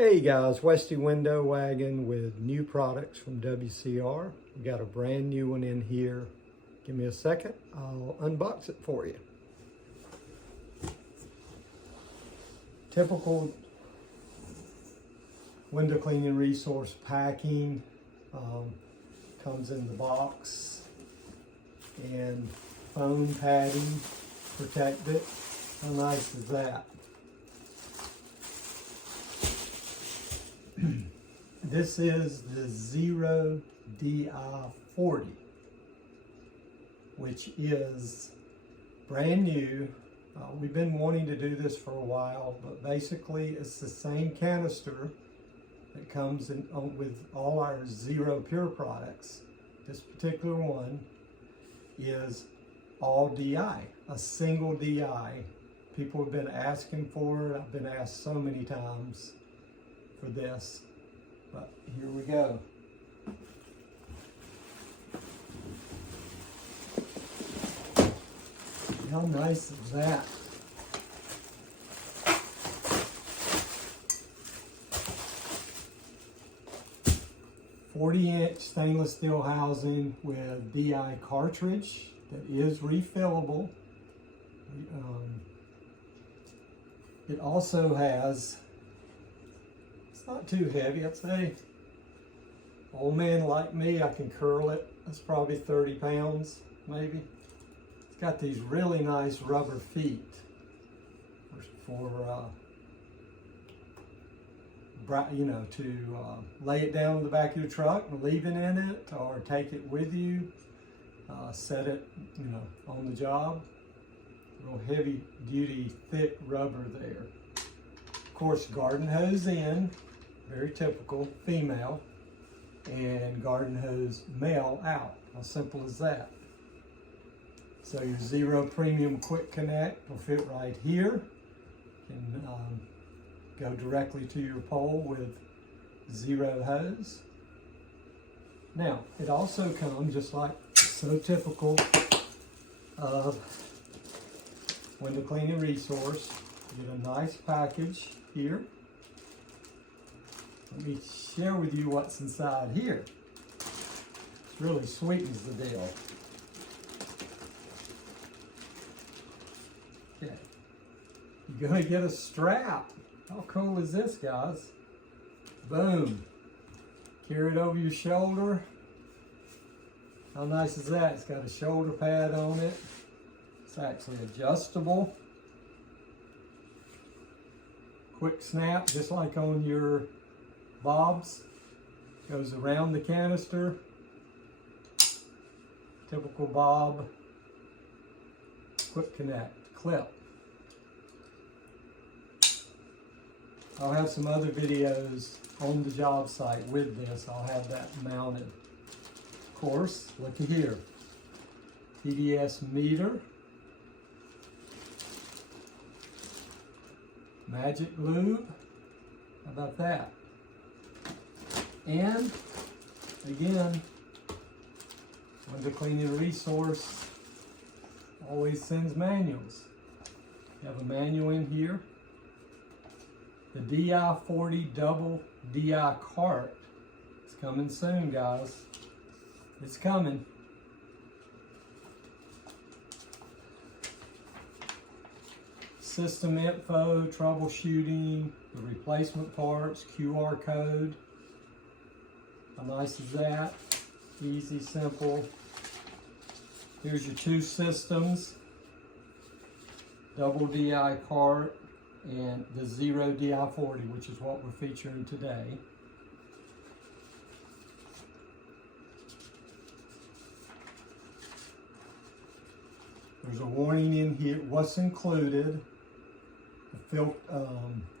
Hey guys, Westy Window Wagon with new products from WCR. We got a brand new one in here. Give me a second, I'll unbox it for you. Typical window cleaning resource packing. Comes in the box and foam padding, protect it. How nice is that? This is the Xero DI40, which is brand new. We've been wanting to do this for a while, but basically it's the same canister that comes in with all our Xero Pure products. This particular one is all DI, a single DI. People have been asking for it. I've been asked so many times for this, but here we go. How nice is that? "40-inch stainless steel housing with DI cartridge that is refillable. It also has, it's not too heavy, I'd say. Old man like me, I can curl it. That's probably 30 pounds, maybe. It's got these really nice rubber feet for to lay it down in the back of your truck and leave it in it, or take it with you, set it, on the job. Real heavy duty, thick rubber there. Of course, garden hose in, very typical, female, and garden hose male out. How simple is that? So your Xero Premium Quick Connect will fit right here. Can go directly to your pole with Xero hose. Now, it also comes, just like so typical of window cleaning resource, you get a nice package here. Let me share with you what's inside here. It really sweetens the deal. Okay, you're gonna get a strap. How cool is this, guys? Boom. Carry it over your shoulder. How nice is that? It's got a shoulder pad on it. It's actually adjustable. Quick snap, just like on your bobs. Goes around the canister. Typical bob. Quick connect, clip. I'll have some other videos on the job site with this. I'll have that mounted. Of course, looky here. TDS meter. Magic lube. How about that? And again, window cleaning resource always sends manuals. You have a manual in here. The DI40 double DI cart. It's coming soon, guys. It's coming. System info, troubleshooting, the replacement parts, QR code. How nice is that? Easy, simple. Here's your two systems. Double DI cart and the Xero DI40, which is what we're featuring today. There's a warning in here, what's included. The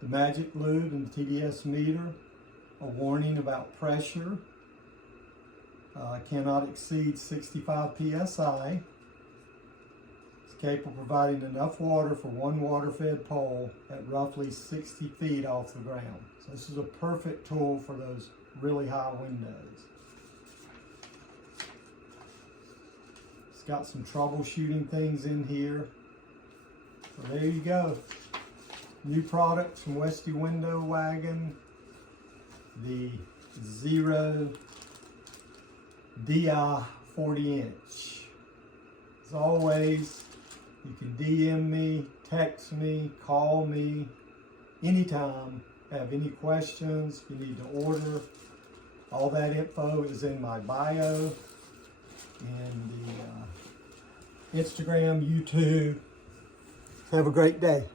magic lube and the TDS meter. A warning about pressure. Cannot exceed 65 psi. It's capable of providing enough water for one water-fed pole at roughly 60 feet off the ground. So this is a perfect tool for those really high windows. It's got some troubleshooting things in here. So there you go. New products from Westy Window Wagon. the Xero DI 40-inch. As always, you can DM me, text me, call me anytime. Have any questions, if you need to order. All that info is in my bio and the Instagram, YouTube. Have a great day.